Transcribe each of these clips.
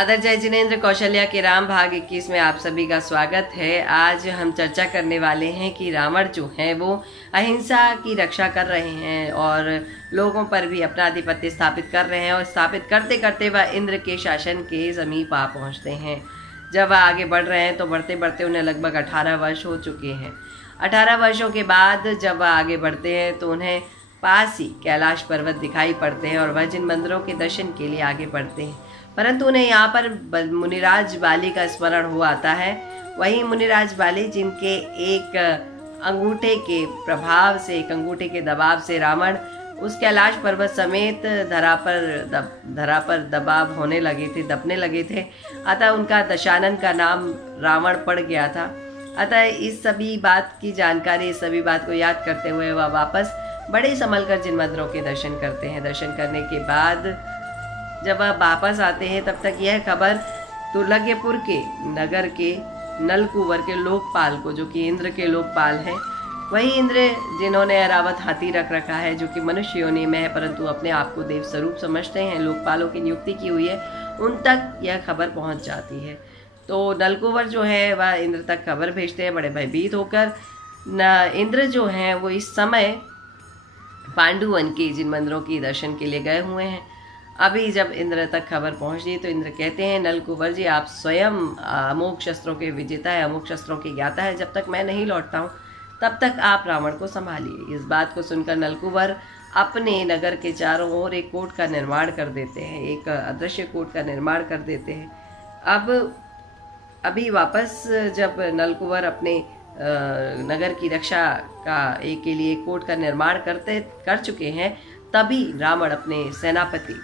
आदर जय जिनेन्द्र कौशल्या के राम भाग 21 में आप सभी का स्वागत है। आज हम चर्चा करने वाले हैं कि रावण जो है वो अहिंसा की रक्षा कर रहे हैं और लोगों पर भी अपना आधिपत्य स्थापित कर रहे हैं और स्थापित करते करते वह इंद्र के शासन के समीप आ पहुंचते हैं। जब वह आगे बढ़ रहे हैं तो बढ़ते बढ़ते उन्हें लगभग 18 वर्ष हो चुके हैं। 18 वर्षों के बाद जब वह आगे बढ़ते हैं तो उन्हें पास ही कैलाश पर्वत दिखाई पड़ते हैं और वह जिन मंदिरों के दर्शन के लिए आगे बढ़ते हैं, परंतु उन्हें यहाँ पर मुनिराज बाली का स्मरण हो आता है। वही मुनिराज बाली जिनके एक अंगूठे के प्रभाव से, एक अंगूठे के दबाव से रावण उस कैलाश पर्वत समेत धरा पर दबाव होने लगे थे, दबने लगे थे। अतः उनका दशानन का नाम रावण पड़ गया था। अतः इस सभी बात की जानकारी, इस सभी बात को याद करते हुए वह वापस बड़े संभल कर जिन मंदिरों के दर्शन करते हैं। दर्शन करने के बाद जब वह वापस आते हैं तब तक यह खबर दुर्लभपुर के नगर के नलकुवर के लोकपाल को, जो कि इंद्र के लोकपाल हैं, वही इंद्र जिन्होंने ऐरावत हाथी रख रखा है, जो कि मनुष्य योनि में है परंतु अपने आप को देव स्वरूप समझते हैं, लोकपालों की नियुक्ति की हुई है, उन तक यह खबर पहुंच जाती है। तो नलकुवर जो है वह इंद्र तक खबर भेजते हैं बड़े भयभीत होकर। इंद्र जो हैं वो इस समय पांडुवन के जिन मंदिरों के दर्शन के लिए गए हुए हैं। अभी जब इंद्र तक खबर पहुंची तो इंद्र कहते हैं, नलकुवर जी आप स्वयं अमोघ शस्त्रों के विजेता है, अमोघ शस्त्रों के ज्ञाता है। जब तक मैं नहीं लौटता हूँ तब तक आप रावण को संभालिए। इस बात को सुनकर नलकुवर अपने नगर के चारों ओर एक कोट का निर्माण कर देते हैं, एक अदृश्य कोट का निर्माण कर देते हैं। अब अभी वापस जब नलकुवर अपने नगर की रक्षा के लिए कोट का निर्माण कर चुके हैं, तभी रावण अपने सेनापति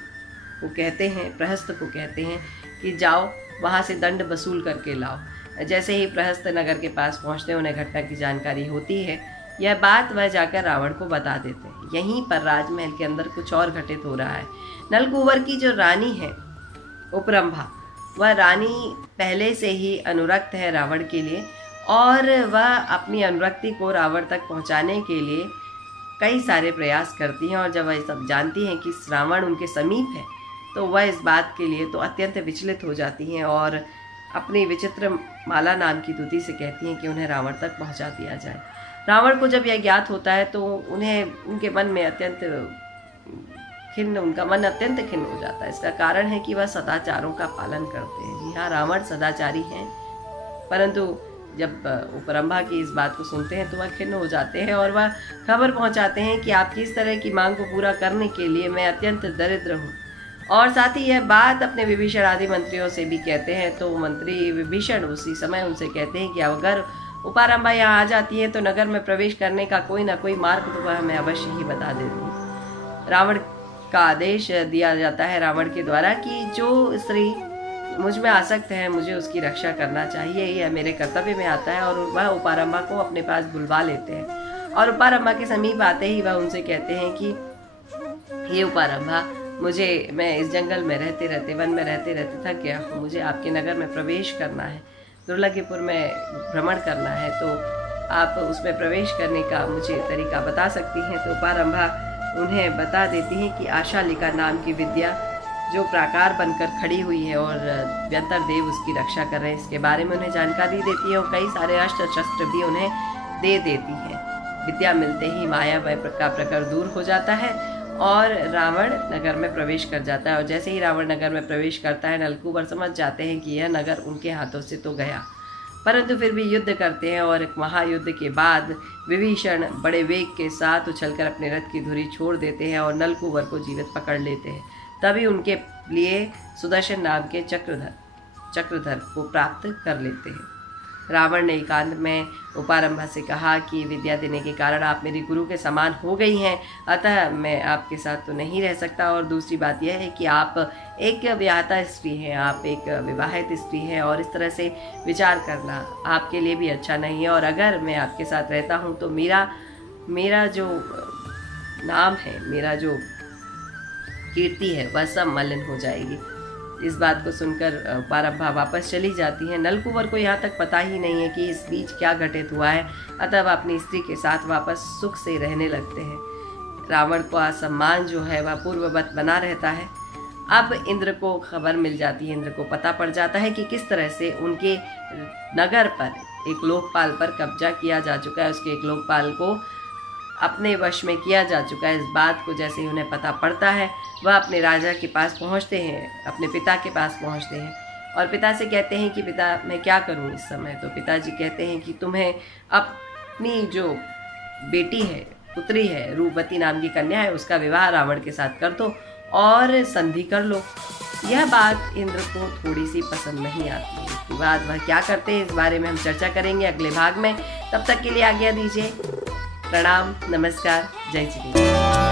को कहते हैं, प्रहस्त को कहते हैं कि जाओ वहाँ से दंड वसूल करके लाओ। जैसे ही प्रहस्त नगर के पास पहुँचते हैं, उन्हें घटना की जानकारी होती है। यह बात वह जाकर रावण को बता देते हैं। यहीं पर राजमहल के अंदर कुछ और घटित हो रहा है। नलकुवर की जो रानी है उपरंभा, वह रानी पहले से ही अनुरक्त है रावण के लिए और वह अपनी अनुरक्ति को रावण तक पहुँचाने के लिए कई सारे प्रयास करती हैं। और जब वह सब जानती हैं कि रावण उनके समीप है तो वह इस बात के लिए तो अत्यंत विचलित हो जाती हैं और अपनी विचित्र माला नाम की दूती से कहती हैं कि उन्हें रावण तक पहुंचा दिया जाए। रावण को जब यह ज्ञात होता है तो उनके मन में उनका मन अत्यंत खिन्न हो जाता है। इसका कारण है कि वह सदाचारों का पालन करते हैं। जी हाँ, रावण सदाचारी हैं, परंतु जब उपरंभा की इस बात को सुनते हैं तो वह खिन्न हो जाते हैं और वह खबर पहुंचाते हैं कि आपकी इस तरह की मांग को पूरा करने के लिए मैं अत्यंत दरिद्र हूँ। और साथ ही यह बात अपने विभीषण आदि मंत्रियों से भी कहते हैं। तो मंत्री विभीषण उसी समय उनसे कहते हैं कि अगर उपरंभा यहाँ आ जाती है तो नगर में प्रवेश करने का कोई ना कोई मार्ग तो वह हमें अवश्य ही बता देती। रावण का आदेश दिया जाता है रावण के द्वारा कि जो स्त्री मुझ में आसक्त है, मुझे उसकी रक्षा करना चाहिए, यह मेरे कर्तव्य में आता है। और वह उपरंभा को अपने पास बुलवा लेते हैं और उपरंभा के समीप आते ही वह उनसे कहते हैं कि हे उपरंभा, मैं इस जंगल में रहते वन में रहते थक गया हूँ। मुझे आपके नगर में प्रवेश करना है, दुर्लभपुर में भ्रमण करना है, तो आप उसमें प्रवेश करने का मुझे तरीका बता सकती हैं। तो उपरंभा उन्हें बता देती हैं कि आशालिका नाम की विद्या जो प्राकार बनकर खड़ी हुई है और व्यंतर देव उसकी रक्षा कर रहे हैं, इसके बारे में उन्हें जानकारी देती है और कई सारे अस्त्र शस्त्र भी उन्हें दे देती हैं। विद्या मिलते ही माया का प्रकर दूर हो जाता है और रावण नगर में प्रवेश कर जाता है। और जैसे ही रावण नगर में प्रवेश करता है, नलकुवर समझ जाते हैं कि यह नगर उनके हाथों से तो गया, परंतु फिर भी युद्ध करते हैं और एक महायुद्ध के बाद विभीषण बड़े वेग के साथ उछलकर अपने रथ की धुरी छोड़ देते हैं और नलकुवर को जीवित पकड़ लेते हैं। तभी उनके लिए सुदर्शन नाम के चक्रधर को प्राप्त कर लेते हैं। रावण ने एकांत में उपरंभा से कहा कि विद्या देने के कारण आप मेरी गुरु के समान हो गई हैं, अतः मैं आपके साथ तो नहीं रह सकता। और दूसरी बात यह है कि आप एक विवाहिता स्त्री हैं, आप एक विवाहित स्त्री हैं और इस तरह से विचार करना आपके लिए भी अच्छा नहीं है। और अगर मैं आपके साथ रहता हूँ तो मेरा जो नाम है, मेरा जो कीर्ति है, वह सब मलिन हो जाएगी। इस बात को सुनकर उपरंभा वापस चली जाती है। नलकुवर को यहाँ तक पता ही नहीं है कि इस बीच क्या घटित हुआ है, अतः वह अपनी स्त्री के साथ वापस सुख से रहने लगते हैं। रावण का सम्मान जो है वह पूर्ववत बना रहता है अब इंद्र को खबर मिल जाती है, इंद्र को पता पड़ जाता है कि किस तरह से उनके नगर पर एक लोकपाल पर कब्जा किया जा चुका है, उसके एक लोकपाल को अपने वश में किया जा चुका है। इस बात को जैसे ही उन्हें पता पड़ता है, वह अपने राजा के पास पहुंचते हैं, अपने पिता के पास पहुंचते हैं और पिता से कहते हैं कि पिता मैं क्या करूं इस समय। तो पिताजी कहते हैं कि तुम्हें अपनी जो बेटी है, पुत्री है, रूपवती नाम की कन्या है, उसका विवाह रावण के साथ कर दो और संधि कर लो। यह बात इंद्र को थोड़ी सी पसंद नहीं आती है। इसके बाद वह क्या करते हैं, इस बारे में हम चर्चा करेंगे अगले भाग में। तब तक के लिए आज्ञा दीजिए। प्रणाम, नमस्कार, जय श्री कृष्ण।